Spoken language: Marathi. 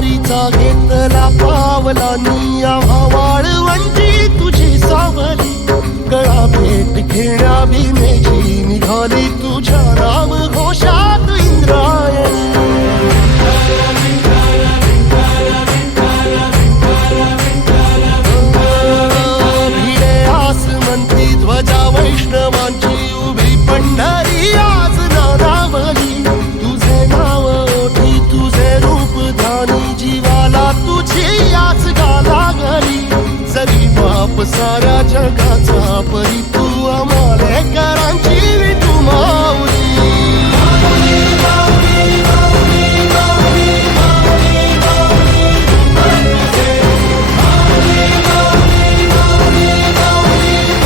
वारीचा घेतला पावलांनी आम्हा वाळवंटी तुझी सावली गळा भेट घेण्या भीमेची निघाली तुझ्या नाम घोषात इंद्रायणी भिडे आसमंती ध्वजा वैष्णवांची उभी पंढरी आज नानावली तुझे नाव ओठी तुझे रूप ध्यानी जीवाला तुझी आज गाला गली जरी बाप साऱ्या जगाचा परिपूर्ण